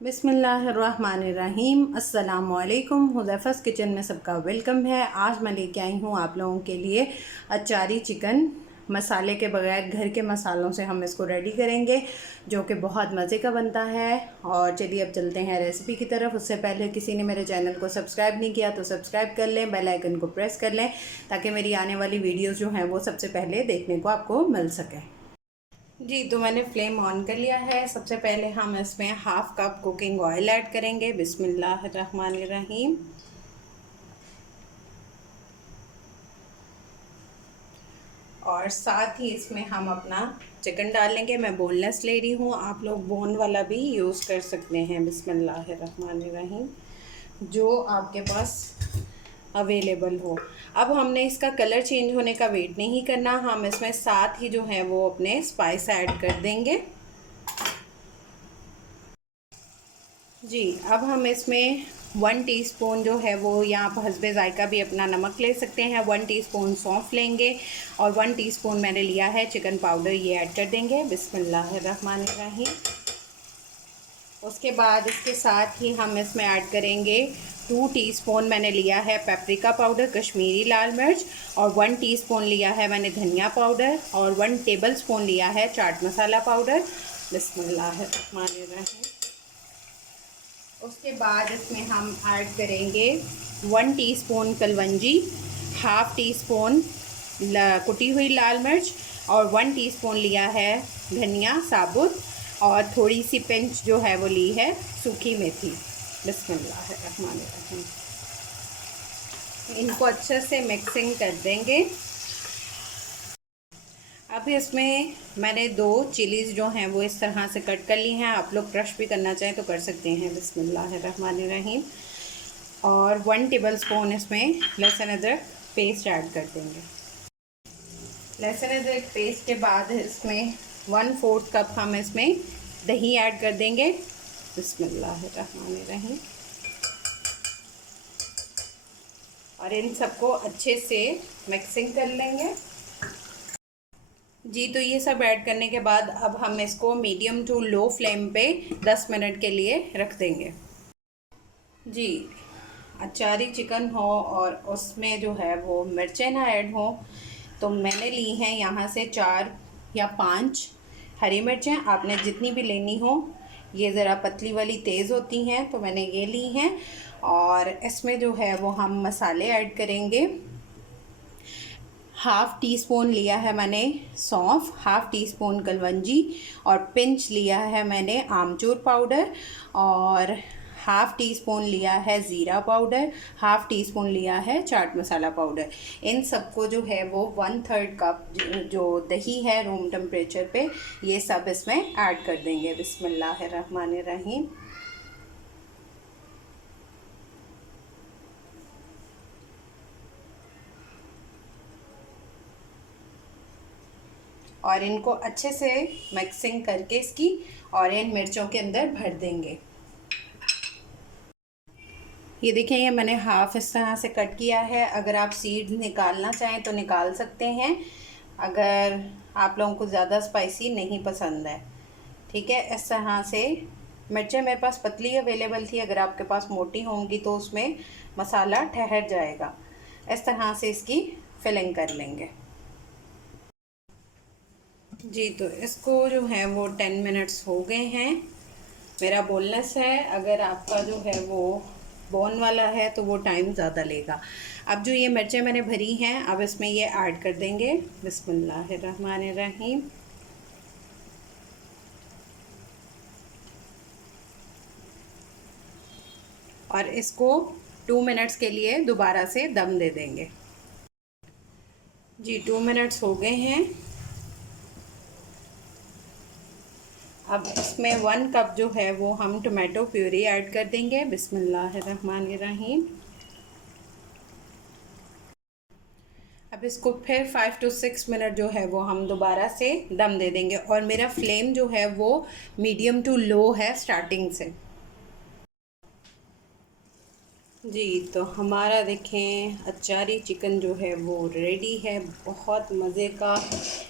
बिस्मिल्लाहिर्रहमानिर्रहीम। अस्सलामुअलैकुम। हुज़ैफ़ा's किचन में सबका वेलकम है। आज मैं लेके आई हूँ आप लोगों के लिए अचारी चिकन। मसाले के बगैर घर के मसालों से हम इसको रेडी करेंगे, जो कि बहुत मज़े का बनता है। और चलिए अब चलते हैं रेसिपी की तरफ। उससे पहले किसी ने मेरे चैनल को सब्सक्राइब नहीं किया तो सब्सक्राइब कर लें, बेल आइकन को प्रेस कर लें, ताकि मेरी आने वाली वीडियोज़ जो हैं वो सबसे पहले देखने को आपको मिल सकें। जी, तो मैंने फ्लेम ऑन कर लिया है। सबसे पहले हम इसमें half cup cooking oil add करेंगे। बिस्मिल्लाहिर्रहमानिर्रहीम। और साथ ही इसमें हम अपना चिकन डालेंगे। मैं बोनलेस ले रही हूँ, आप लोग बोन वाला भी यूज़ कर सकते हैं। बिस्मिल्लाहिर्रहमानिर्रहीम, जो आपके पास अवेलेबल हो। अब हमने इसका कलर चेंज होने का वेट नहीं करना, हम इसमें साथ ही जो है वो अपने स्पाइस ऐड कर देंगे। जी, अब हम इसमें 1 टीस्पून जो है वो, यहाँ पर हस्बे ज़ायका भी अपना नमक ले सकते हैं, 1 टीस्पून सौंफ लेंगे और 1 टीस्पून मैंने लिया है चिकन पाउडर, ये ऐड कर देंगे। बिस्मिल्लाहिर्रहमानिर्रहीम। उसके बाद इसके साथ ही हम इसमें ऐड करेंगे 2 टीस्पून मैंने लिया है पेपरिका पाउडर, कश्मीरी लाल मिर्च, और 1 टीस्पून लिया है मैंने धनिया पाउडर, और 1 टेबलस्पून लिया है चाट मसाला पाउडर। बिस्मिल्लाहिर्रहमानिर्रहीम। उसके बाद इसमें हम ऐड करेंगे 1 टीस्पून कलवंजी, हाफ़ टीस्पून कुटी हुई लाल मिर्च, और 1 टीस्पून लिया है धनिया साबुत, और थोड़ी सी पिंच जो है वो ली है सूखी मेथी। बिस्मिल्लाहिर्रहमानिर्रहीम। इनको अच्छे से मिक्सिंग कर देंगे। अब इसमें मैंने 2 चिलीज़ जो हैं वो इस तरह से कट कर ली हैं, आप लोग क्रश भी करना चाहें तो कर सकते हैं। बिस्मिल्लाहिर्रहमानिर्रहीम। और 1 टेबलस्पून इसमें लहसुन अदरक पेस्ट ऐड कर देंगे। लहसुन अदरक पेस्ट के बाद इसमें 1/4 कप हम इसमें दही ऐड कर देंगे। बिस्मिल्लाहिर्रहमानिर्रहीम। और इन सबको अच्छे से मिक्सिंग कर लेंगे। जी, तो ये सब ऐड करने के बाद अब हम इसको मीडियम टू लो फ्लेम पे 10 मिनट के लिए रख देंगे। जी, अचारी चिकन हो और उसमें जो है वो मिर्चें ना ऐड हो, तो मैंने ली हैं यहाँ से 4 या 5 हरी मिर्चें। आपने जितनी भी लेनी हो, ये ज़रा पतली वाली तेज़ होती हैं तो मैंने ये ली हैं। और इसमें जो है वो हम मसाले ऐड करेंगे। हाफ़ टी स्पून लिया है मैंने सौंफ, हाफ़ टी स्पून कलवंजी, और पिंच लिया है मैंने आमचूर पाउडर, और हाफ़ टी स्पून लिया है ज़ीरा पाउडर, हाफ़ टी स्पून लिया है चाट मसाला पाउडर। इन सबको जो है वो 1/3 कप जो दही है रूम टेम्परेचर पे, ये सब इसमें ऐड कर देंगे। बिस्मिल्लाहिर्रहमानिर्रहीम। और इनको अच्छे से मिक्सिंग करके इसकी, और इन मिर्चों के अंदर भर देंगे। ये देखें, ये मैंने हाफ़ इस तरह से कट किया है। अगर आप सीड निकालना चाहें तो निकाल सकते हैं, अगर आप लोगों को ज़्यादा स्पाइसी नहीं पसंद है। ठीक है, इस तरह से। मिर्चें मेरे पास पतली अवेलेबल थी, अगर आपके पास मोटी होंगी तो उसमें मसाला ठहर जाएगा। इस तरह से इसकी फिलिंग कर लेंगे। जी, तो इसको जो है वो 10 मिनट्स हो गए हैं। मेरा बोनलेस है, अगर आपका जो है वो बोन वाला है तो वो टाइम ज़्यादा लेगा। अब जो ये मिर्चें मैंने भरी हैं, अब इसमें ये ऐड कर देंगे। बिस्मिल्लाहिर्रहमानिर्रहीम। और इसको 2 मिनट्स के लिए दोबारा से दम दे देंगे। जी, 2 मिनट्स हो गए हैं। अब इसमें 1 कप जो है वो हम टमाटो प्यूरी ऐड कर देंगे। बिस्मिल्लाहिर्रहमानिर्रहीम। अब इसको फिर 5 to 6 मिनट जो है वो हम दोबारा से दम दे देंगे। और मेरा फ्लेम जो है वो मीडियम टू लो है स्टार्टिंग से। जी, तो हमारा देखें अचारी चिकन जो है वो रेडी है। बहुत मज़े का,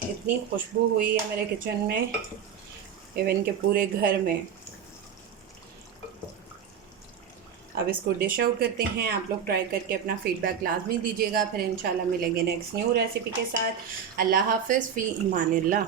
इतनी खुशबू हुई है मेरे किचन में, इवन के पूरे घर में। अब इसको डिश आउट करते हैं। आप लोग ट्राई करके अपना फ़ीडबैक लाजमी दीजिएगा। फिर इंशाल्लाह मिलेंगे नेक्स्ट न्यू रेसिपी के साथ। अल्लाह हाफ़िज़ फ़ी ईमानिल्लाह।